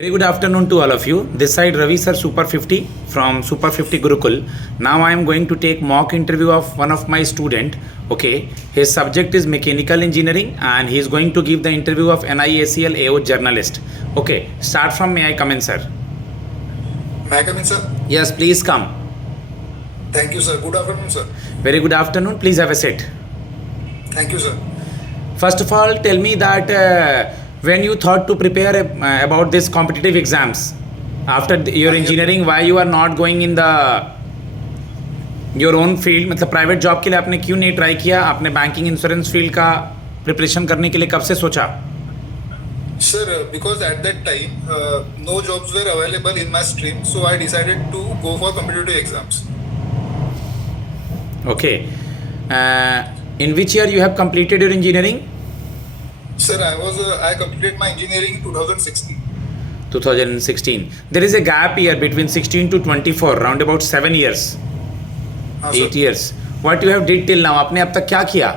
Very good afternoon to all of you. This side Ravi sir Super 50 from Super 50 Gurukul. Now I am going to take mock interview of one of my student. Okay, his subject is mechanical engineering and he is going to give the interview of NIACL AO journalist. Okay, start from may I come in sir? May I come in, sir? Yes, please come. Thank you, sir. Good afternoon, sir. Very good afternoon. Please have a seat. Thank you, sir. First of all, tell me that when you thought to prepare about this competitive exams after your engineering, why you are not going in the your own field, मतलब private job के लिए आपने क्यों नहीं try किया? आपने banking insurance field का preparation करने के लिए कब से सोचा? Sir, because at that time, no jobs were available in my stream, so I decided to go for competitive exams. Okay. In which year you have completed your engineering? Sir, I completed my engineering in 2016. 2016. There is a gap year between 16 to 24, round about 7 years. हाँ, 8 sir. years. What you have did till now? आपने अब तक क्या किया?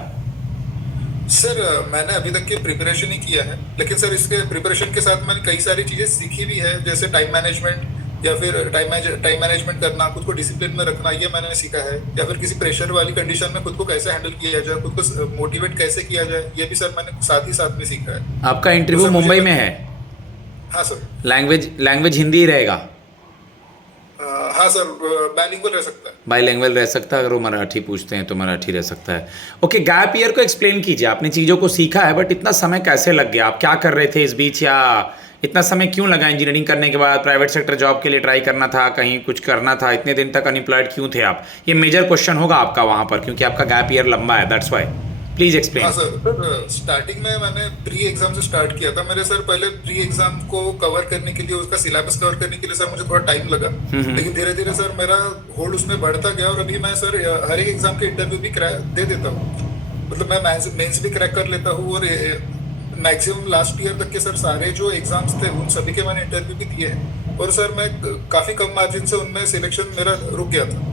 Sir, मैंने अभी तक की प्रिपरेशन ही किया है, लेकिन सर इसके प्रिपरेशन के साथ मैंने कई सारी चीज़ें सीखी भी है, जैसे टाइम मैनेजमेंट या फिर टाइम मैनेजमेंट करना, खुद को डिसिप्लिन में रखना, ये मैंने सीखा है। या फिर किसी प्रेशर वाली कंडीशन में खुद को कैसे हैंडल किया जाए, खुद को मोटिवेट कैसे किया जाए, ये भी सर मैंने साथ ही साथ में सीखा है। आपका इंटरव्यू तो सर मुंबई मुझे- में है? हाँ सर। लैंग्वेज हिंदी ही रहेगा? हाँ सर, बाइलिंगुअल रह सकता है। बाईलैंग्वेज रह सकता है। अगर वो मराठी पूछते हैं तो मराठी रह सकता है। ओके, गैप ईयर को एक्सप्लेन कीजिए। आपने चीज़ों को सीखा है, बट इतना समय कैसे लग गया? आप क्या कर रहे थे इस बीच, या इतना समय क्यों लगा? इंजीनियरिंग करने के बाद प्राइवेट सेक्टर जॉब के लिए ट्राई करना था, कहीं कुछ करना था, इतने दिन तक अनएम्प्लॉयड क्यों थे आप? ये मेजर क्वेश्चन होगा आपका वहाँ पर, क्योंकि आपका गैप ईयर लंबा है, दैट्स वाई। प्लीज हाँ एक्सप्लेन। सर, स्टार्टिंग में मैंने प्री एग्जाम से स्टार्ट किया था। मेरे सर पहले प्री एग्जाम को कवर करने के लिए, उसका सिलेबस कवर करने के लिए सर मुझे थोड़ा टाइम लगा, लेकिन धीरे धीरे सर मेरा होल्ड उसमें बढ़ता गया और अभी मैं सर हर एक एग्जाम के इंटरव्यू भी दे देता हूँ। मतलब मैं मेंस भी क्रैक कर लेता हूँ और मैक्सिमम लास्ट ईयर तक के सर सारे जो एग्जाम्स थे उन सभी के मैंने इंटरव्यू भी दिए हैं, और सर मैं काफ़ी कम मार्जिन से उनमें सिलेक्शन मेरा रुक गया था।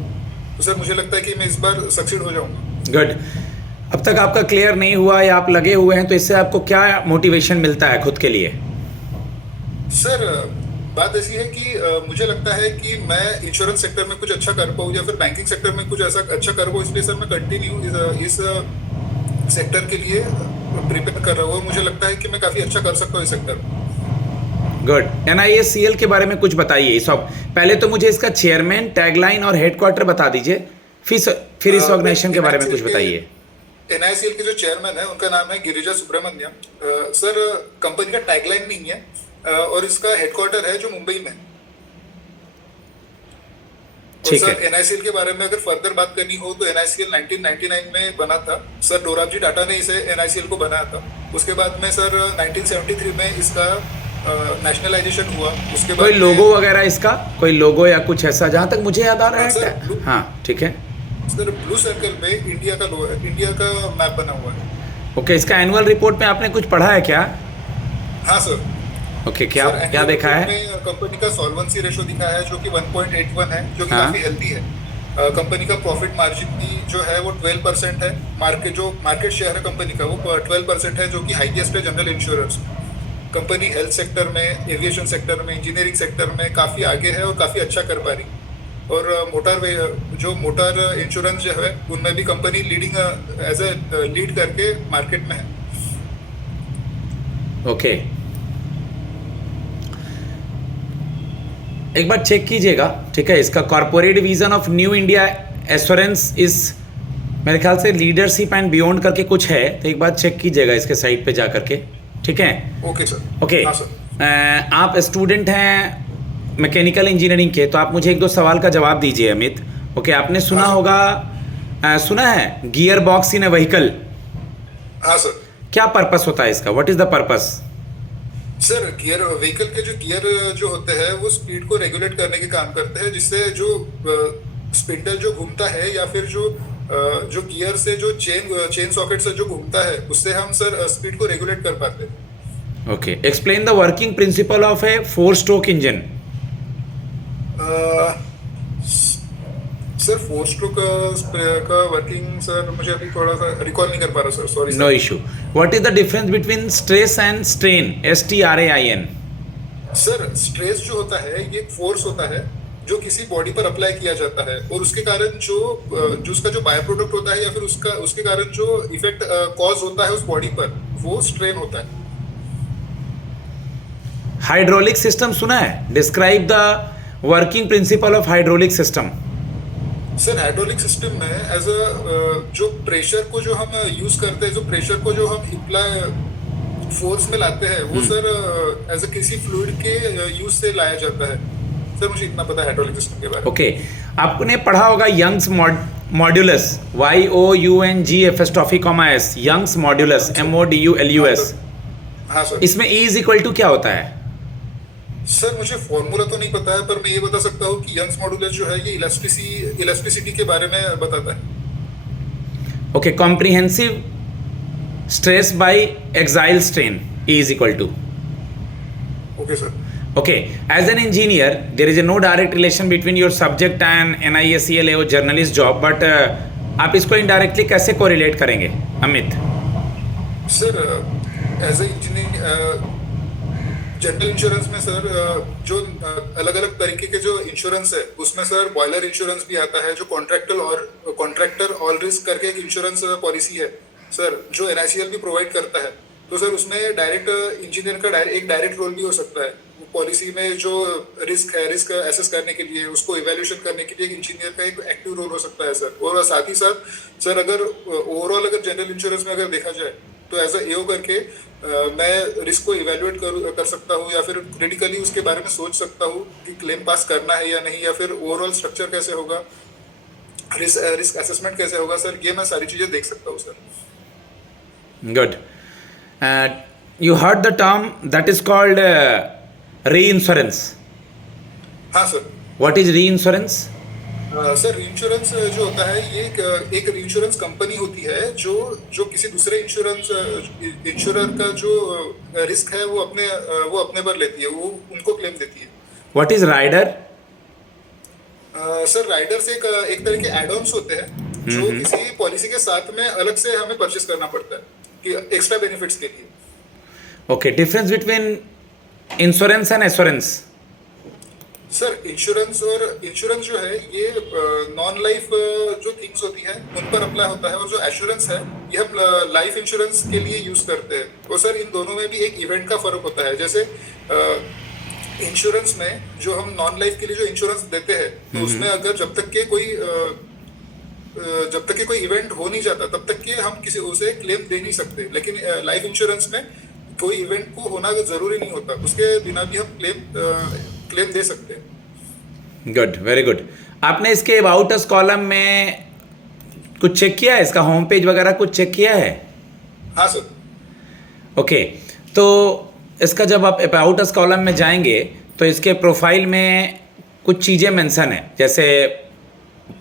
तो सर मुझे लगता है कि मैं इस बार सक्सीड हो जाऊँगा। गुड। अब तक आपका क्लियर नहीं हुआ या आप लगे हुए हैं, तो इससे आपको क्या मोटिवेशन मिलता है खुद के लिए? सर, बात ऐसी है कि मुझे लगता है कि मैं इंश्योरेंस सेक्टर में कुछ अच्छा कर पाऊँ या फिर बैंकिंग सेक्टर में कुछ ऐसा अच्छा कर पाऊँ, इसलिए सर मैं कंटिन्यू इस सेक्टर के लिए प्रिपेयर कर रहा हूँ। मुझे लगता है कि मैं काफ़ी अच्छा कर सकता हूँ इस सेक्टर में। गुड। NIACL के बारे में कुछ बताइए। सब पहले तो मुझे इसका चेयरमैन, टैगलाइन और हेडक्वार्टर बता दीजिए, फिर इस ऑर्गेनाइजेशन के बारे में कुछ बताइए। NIACL के जो चेयरमैन है उनका नाम है गिरिजा सुब्रमण्यम। सर, कंपनी का टैगलाइन नहीं है और इसका हेडक्वार्टर है जो मुंबई में है। ठीक सर, है। NIACL के बारे में अगर फर्दर बात करनी हो तो NIACL 1999 में बना था। सर डोराबजी टाटा ने इसे NIACL को बनाया था। उसके बाद में सर 1973 में इसका नेशनलाइजेशन हुआ। उसके बाद कोई लोगो वगैरह इसका, कोई लोगो या कुछ ऐसा, जहाँ तक मुझे याद आ रहा हाँ, सर, है? हाँ, ठीक है। सर ब्लू सर्कल में इंडिया का मैप बना हुआ है। ओके, इसका एनुअल रिपोर्ट में आपने कुछ पढ़ा है क्या? हाँ सर। ओके, क्या सर, क्या देखा है? कंपनी का सॉल्वेंसी रेशो दिखा है जो कि 1.81 है, जो कि हाँ। काफी हेल्दी है। कंपनी का प्रॉफिट मार्जिन भी जो है वो 12% है। मार्केट शेयर है कंपनी का वो 12% है, जो कि हाईएस्ट है general insurance. Company health sector में, एविएशन सेक्टर में, इंजीनियरिंग सेक्टर में काफी आगे है और काफी अच्छा कर पा रही। और मोटर इंश्योरेंस जो है उनमें भी company leading as a lead करके मार्केट में है। ओके, एक बार चेक कीजिएगा, ठीक है? इसका corporate vision of new India assurance इस, मेरे ख्याल से लीडरशिप एंड बियॉन्ड करके कुछ है, तो एक बार चेक कीजिएगा इसके साइट पे जा करके, ठीक है? Okay sir. ओके। हाँ सर। आप स्टूडेंट हैं मैकेनिकल इंजीनियरिंग के, तो आप मुझे एक दो सवाल का जवाब दीजिए अमित। ओके, आपने सुना हाँ, होगा, सुना है gear box in A vehicle? हाँ सर। क्या पर्पस होता है इसका? What is the purpose? Sir, vehicle के जो गियर जो होते हैं वो स्पीड को रेगुलेट करने के काम करते हैं, जिससे जो स्पिंडल जो घूमता है या फिर जो गियर से जो चेन सॉकेट से जो घूमता है उससे हम सर स्पीड को रेगुलेट कर पाते हैं। Okay, explain the working principle of a four stroke engine. Sir 4 stroke का वर्किंग सर मुझे अभी थोड़ा सा रिकॉल नहीं कर पा रहा sir, sorry no issue. What is the difference between stress and strain? STRAIN। Sir stress जो होता है ये एक फोर्स होता है जो किसी बॉडी पर अप्लाई किया जाता है, और उसके कारण जो उसका जो बाय प्रोडक्ट होता है या फिर उसके कारण जो इफेक्ट कॉज होता है उस बॉडी पर, वो स्ट्रेन होता है। हाइड्रोलिक सिस्टम सुना है? Describe the working principle of hydraulic system. Sir hydraulic system में एज अ जो प्रेशर को जो हम यूज करते हैं, जो प्रेशर को जो हम अप्लाई फोर्स में लाते हैं, वो सर एज अ किसी फ्लूइड के यूज से लाया जाता है। सर मुझे इतना पता है हाइड्रोलिक सिस्टम के बारे में। ओके, आपने पढ़ा होगा Young's modulus, YOUNGFS Young's modulus, MODULUS। हाँ सर। इसमें E इज इक्वल टू क्या होता है? सर मुझे फॉर्मूला तो नहीं पता है, पर मैं ये बता सकता हूँ कि यंग्स मॉडुलस जो है ये इलास्टिसिटी के बारे में बताता है। Okay, comprehensive stress by axial strain, E is equal to. Okay sir. Okay, as an engineer, there is a no direct relation between your subject and NISEL or journalist job, but आप इसको indirectly कैसे correlate करेंगे, Amit? Sir as a engineer general insurance में sir जो अलग अलग तरीके के जो इंश्योरेंस है उसमें सर बॉयलर इंश्योरेंस भी आता है, जो कॉन्ट्रैक्टर ऑल रिस्क करके एक इंश्योरेंस पॉलिसी है सर, जो NICL भी प्रोवाइड करता है। तो सर उसमें डायरेक्ट इंजीनियर का एक डायरेक्ट रोल भी हो सकता है पॉलिसी में। जो रिस्क है, रिस्क एसेस करने के लिए, उसको इवैल्यूएशन करने के लिए एक इंजीनियर का एक एक्टिव रोल हो सकता है सर। और साथ ही साथ सर अगर ओवरऑल अगर जनरल इंश्योरेंस में अगर देखा जाए तो एज एओ करके मैं रिस्क को इवैल्यूएट कर सकता हूँ, या फिर क्रिटिकली उसके बारे में सोच सकता हूँ कि क्लेम पास करना है या नहीं, या फिर ओवरऑल स्ट्रक्चर कैसे होगा, रिस्क असेसमेंट कैसे होगा सर, ये मैं सारी चीज़ें देख सकता हूँ sir. Good. You heard the term that is called reinsurance. हाँ sir. What is reinsurance? Sir insurance जो होता है ये एक इंश्योरेंस कंपनी होती है जो किसी दूसरे इंश्योरर का जो रिस्क है वो अपने पर लेती है, वो उनको क्लेम देती है। What is rider? Sir Riders एक तरह के एड ऑन्स होते हैं जो किसी पॉलिसी के साथ में अलग से हमें परचेस करना पड़ता है कि एक्स्ट्रा बेनिफिट्स के लिए। Okay, difference between insurance and assurance. Sir insurance जो है ये नॉन लाइफ जो थिंग्स होती है उन पर अप्लाई होता है, और जो एश्योरेंस है ये हम लाइफ इंश्योरेंस के लिए यूज करते हैं। तो सर इन दोनों में भी एक इवेंट का फर्क होता है। जैसे इंश्योरेंस में जो हम नॉन लाइफ के लिए जो इंश्योरेंस देते हैं तो उसमें अगर जब तक के कोई इवेंट हो नहीं जाता तब तक के हम किसी उसे क्लेम दे नहीं सकते। लेकिन लाइफ इंश्योरेंस में कोई इवेंट को होना जरूरी नहीं होता, उसके बिना भी हम क्लेम दे सकते हैं। Good, very good. आपने इसके अबाउट अस कॉलम में कुछ चेक किया है, इसका होम पेज वगैरह कुछ चेक किया है? हाँ सर। ओके, तो इसका जब आप अबाउट अस कॉलम में जाएंगे तो इसके प्रोफाइल में कुछ चीज़ें मेंशन है, जैसे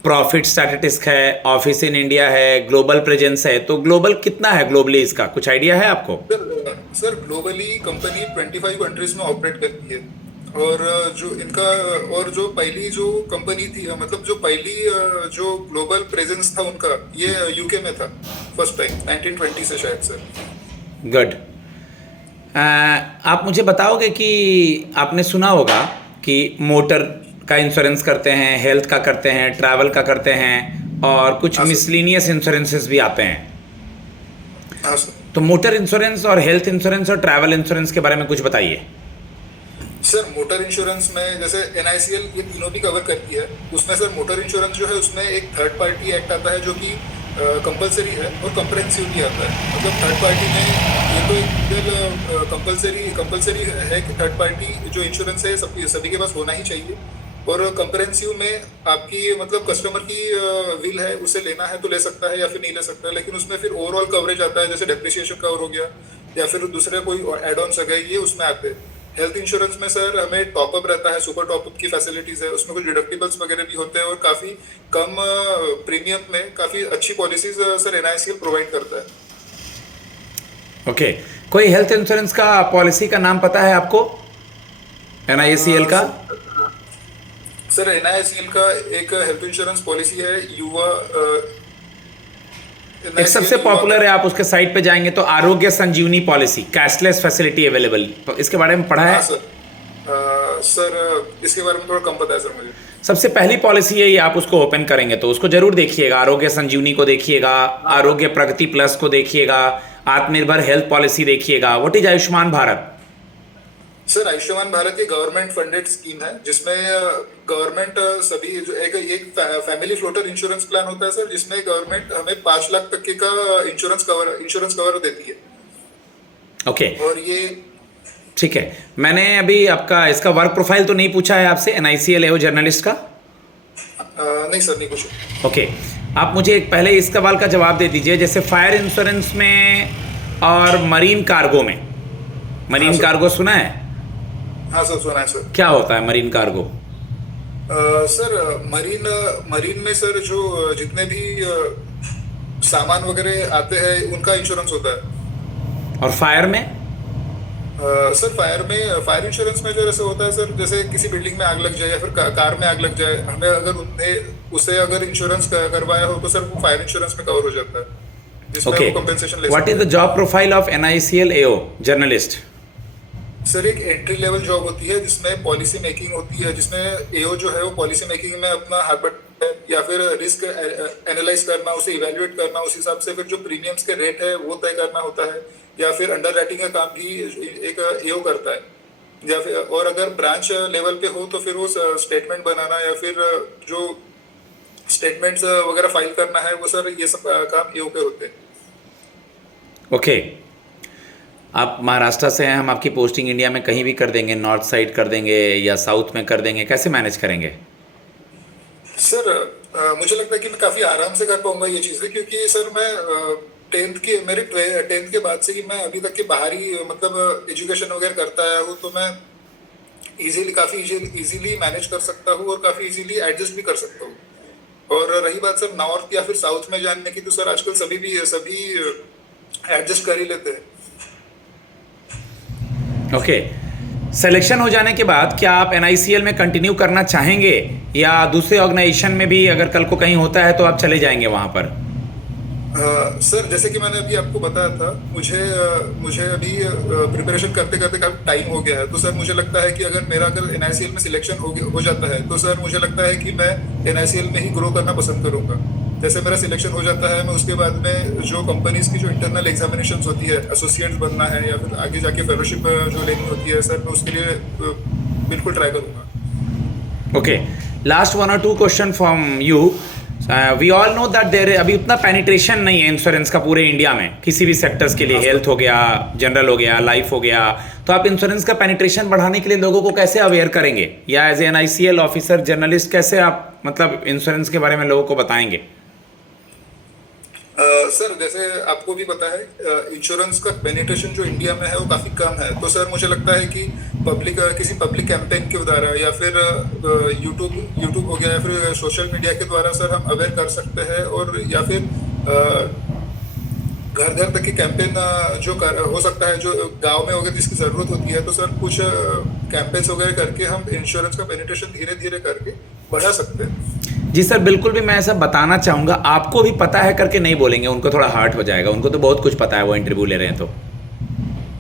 प्रॉफिट स्टैटिस्टिक्स है, ऑफिस इन इंडिया है, ग्लोबल प्रेजेंस है। तो ग्लोबल कितना है ग्लोबली, इसका कुछ आइडिया है आपको? सर ग्लोबली कंपनी 25 कंट्रीज में ऑपरेट करती है, और जो पहली जो कंपनी थी, मतलब जो पहली जो ग्लोबल प्रेजेंस था उनका, ये यूके में था फर्स्ट टाइम 1920 से शायद सर। गुड। आप मुझे बताओगे कि आपने सुना होगा कि मोटर का इंश्योरेंस करते हैं, हेल्थ का करते हैं, ट्रैवल का करते हैं, और कुछ मिसलिनियस इंश्योरेंसेस भी आते हैं। हाँ सर। तो मोटर इंश्योरेंस और हेल्थ इंश्योरेंस और ट्रैवल इंश्योरेंस के बारे में कुछ बताइए। सर मोटर इंश्योरेंस में जैसे NICL ये तीनों भी कवर करती है। उसमें सर मोटर इंश्योरेंस जो है उसमें एक थर्ड पार्टी एक्ट आता है जो कि कंपलसरी है, और कम्प्रहेंसिव भी आता है। मतलब थर्ड पार्टी में ये तो एक कंपलसरी है कि थर्ड पार्टी जो इंश्योरेंस है सभी के पास होना ही चाहिए, और कम्प्रहेंसिव में आपकी मतलब कस्टमर की विल है, उसे लेना है तो ले सकता है या फिर नहीं ले सकता है। लेकिन उसमें फिर ओवरऑल कवरेज आता है, जैसे डेप्रिसिएशन कवर हो गया या फिर दूसरे कोई एड ऑन्स आ गए, ये उसमें आते हैं। हेल्थ इंश्योरेंस में सर हमें टॉपअप रहता है, सुपर टॉपअप की फैसिलिटीज है, उसमें कुछ डिडक्टिबल्स वगैरह भी होते हैं, और काफ़ी कम प्रीमियम में काफ़ी अच्छी पॉलिसीज सर NICL प्रोवाइड करता है। ओके, कोई हेल्थ इंश्योरेंस का पॉलिसी का नाम पता है आपको, NICL का? सर NICL का एक हेल्थ इंश्योरेंस पॉलिसी है युवा, एक सबसे पॉपुलर है, आप उसके साइट पे जाएंगे तो आरोग्य संजीवनी पॉलिसी, कैशलेस फैसिलिटी अवेलेबल, तो इसके बारे में पढ़ा है? हाँ सर, सर इसके बारे में थोड़ा कम पता है सर मुझे। सबसे पहली पॉलिसी है ये, आप उसको ओपन करेंगे तो उसको जरूर देखिएगा। आरोग्य संजीवनी को देखिएगा, आरोग्य प्रगति प्लस को देखिएगा, आत्मनिर्भर हेल्थ पॉलिसी देखिएगा। What is Ayushman Bharat? Sir Ayushman Bharat ये गवर्नमेंट फंडेड स्कीम है जिसमें गवर्नमेंट सभी जो एक फैमिली फ्लोटर इंश्योरेंस प्लान होता है सर, जिसमें गवर्नमेंट हमें 5 लाख तक के का इंश्योरेंस कवर देती है। ओके और ये ठीक है। मैंने अभी आपका इसका वर्क प्रोफाइल तो नहीं पूछा है आपसे, NICL AO जर्नलिस्ट का? नहीं सर, नहीं पूछो। ओके, आप मुझे एक पहले इस सवाल का जवाब दे दीजिए। जैसे फायर इंश्योरेंस में और मरीन कार्गो में, मरीन हाँ, कार्गो सुना है? हाँ सर, सुना है सर। क्या होता है मरीन कार्गो? सर मरीन में सर जो जितने भी सामान वगैरह आते हैं उनका इंश्योरेंस होता है। और फायर में? सर फायर इंश्योरेंस में जो ऐसे होता है सर, जैसे किसी बिल्डिंग में आग लग जाए या फिर कार में आग लग जाए, हमें अगर उसे अगर इंश्योरेंस करवाया हो तो सर वो फायर इंश्योरेंस में कवर हो जाता है, जिसमें ओके, वो कंपेंसेशन ले व्हाट इज सकते the job profile of NICL AO journalist? हैं। सर एक एंट्री लेवल जॉब होती है जिसमें पॉलिसी मेकिंग होती है, जिसमें एओ जो है वो पॉलिसी मेकिंग में अपना हाथ बटाता है, या फिर रिस्क एनालाइज करना, उसे इवेल्युएट करना, उस हिसाब से फिर जो प्रीमियम्स के रेट है वो तय करना होता है, या फिर अंडर राइटिंग का काम भी एक एओ करता है, या फिर और अगर ब्रांच लेवल पे हो तो फिर वो स्टेटमेंट बनाना या फिर जो स्टेटमेंट्स वगैरह फाइल करना है वो सर ये सब काम एओ पे होते हैं। ओके, आप महाराष्ट्र से हैं, हम आपकी पोस्टिंग इंडिया में कहीं भी कर देंगे, नॉर्थ साइड कर देंगे या साउथ में कर देंगे, कैसे मैनेज करेंगे? सर मुझे लगता है कि मैं काफ़ी आराम से कर पाऊंगा ये चीज़ें, क्योंकि सर मैं मेरे 10th के बाद से ही मैं अभी तक के बाहरी मतलब एजुकेशन वगैरह करता आया हूँ, तो मैं काफ़ी इजीली मैनेज कर सकता हूँ और काफ़ी इजीली एडजस्ट भी कर सकता हूँ। और रही बात सर नॉर्थ या फिर साउथ में जाने की, तो सर आजकल सभी एडजस्ट कर ही लेते हैं। ओके, सिलेक्शन हो जाने के बाद क्या आप NICL में कंटिन्यू करना चाहेंगे या दूसरे ऑर्गेनाइजेशन में भी अगर कल को कहीं होता है तो आप चले जाएंगे वहाँ पर? सर जैसे कि मैंने अभी आपको बताया था, मुझे अभी प्रिपरेशन करते करते काफी टाइम हो गया है, तो सर मुझे लगता है कि अगर NICL में सिलेक्शन हो जाता है तो सर मुझे लगता है कि मैं NICL में ही ग्रो करना पसंद करूंगा। जैसे मेरा सिलेक्शन हो जाता है, मैं उसके बाद में जो कंपनीज की जो इंटरनल एग्जामिनेशन होती है, एसोसिएट्स बनना है या फिर आगे जाके फेलोशिप जो लेनी होती है सर, मैं उसके लिए बिल्कुल ट्राई करूंगा। Okay, last 1 or 2 question from you. We all know that there अभी उतना पेनिट्रेशन नहीं है इंश्योरेंस का पूरे इंडिया में, किसी भी सेक्टर्स के लिए, हेल्थ हो गया, जनरल हो गया, लाइफ हो गया। तो आप इंश्योरेंस का पेनिट्रेशन बढ़ाने के लिए लोगों को कैसे अवेयर करेंगे, या as a NICL officer journalist कैसे आप मतलब इंश्योरेंस के बारे में लोगों को बताएंगे? सर जैसे आपको भी पता है, इंश्योरेंस का पेनिट्रेशन जो इंडिया में है वो काफ़ी कम है, तो सर मुझे लगता है कि किसी पब्लिक कैंपेन के द्वारा या फिर यूट्यूब हो गया या फिर सोशल मीडिया के द्वारा सर हम अवेयर कर सकते हैं, और या फिर घर घर तक की कैंपेन हो सकता है, जो गांव में वगैरह जिसकी ज़रूरत होती है, तो सर कुछ कैंपेन्स वगैरह करके हम इंश्योरेंस का पेनिट्रेशन धीरे धीरे करके बढ़ा सकते हैं। जी सर, बिल्कुल भी मैं ऐसा बताना चाहूँगा, आपको भी पता है करके नहीं बोलेंगे, उनको थोड़ा हार्ट हो जाएगा, उनको तो बहुत कुछ पता है, वो इंटरव्यू ले रहे हैं तो।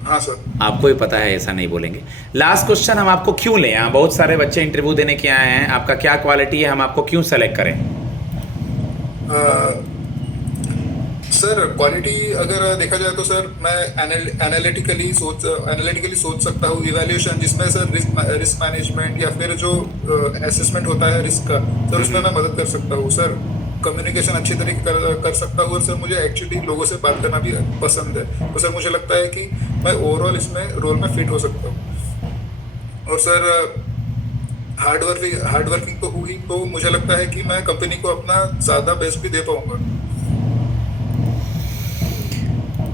हाँ सर, आपको भी पता है, ऐसा नहीं बोलेंगे। लास्ट क्वेश्चन, हम आपको क्यों लें? यहाँ बहुत सारे बच्चे इंटरव्यू देने के आए हैं, आपका क्या क्वालिटी है, हम आपको क्यों सेलेक्ट करें? सर क्वालिटी अगर देखा जाए तो सर मैं एनालिटिकली सोच सकता हूँ, इवैल्यूएशन जिसमें सर रिस्क मैनेजमेंट या फिर जो असेसमेंट होता है रिस्क का, सर उसमें मैं मदद कर सकता हूँ। सर कम्युनिकेशन अच्छी तरीके कर सकता हूँ, और सर मुझे एक्चुअली लोगों से बात करना भी पसंद है, तो सर मुझे लगता है कि मैं ओवरऑल इसमें रोल में फिट हो सकता हूँ। और सर हार्ड वर्किंग तो हुई, तो मुझे लगता है कि मैं कंपनी को अपना ज़्यादा बेस्ट भी दे पाऊँगा।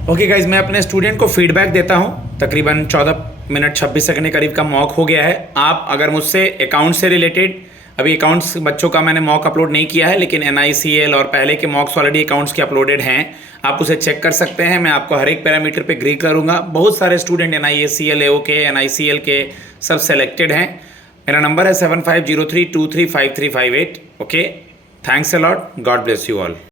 ओके गाइज, मैं अपने स्टूडेंट को फीडबैक देता हूँ। तकरीबन 14 मिनट 26 सेकंड के करीब का मॉक हो गया है। आप अगर मुझसे अकाउंट से रिलेटेड, अभी अकाउंट्स बच्चों का मैंने मॉक अपलोड नहीं किया है, लेकिन NICL और पहले के मॉक्स ऑलरेडी अकाउंट्स के अपलोडेड हैं, आप उसे चेक कर सकते हैं। मैं आपको हर एक पैरामीटर पे ग्री करूँगा। बहुत सारे स्टूडेंट NICL AO के, NICL के सब सेलेक्टेड हैं। मेरा नंबर है 7503235358। Okay, thanks a lot, God bless you all.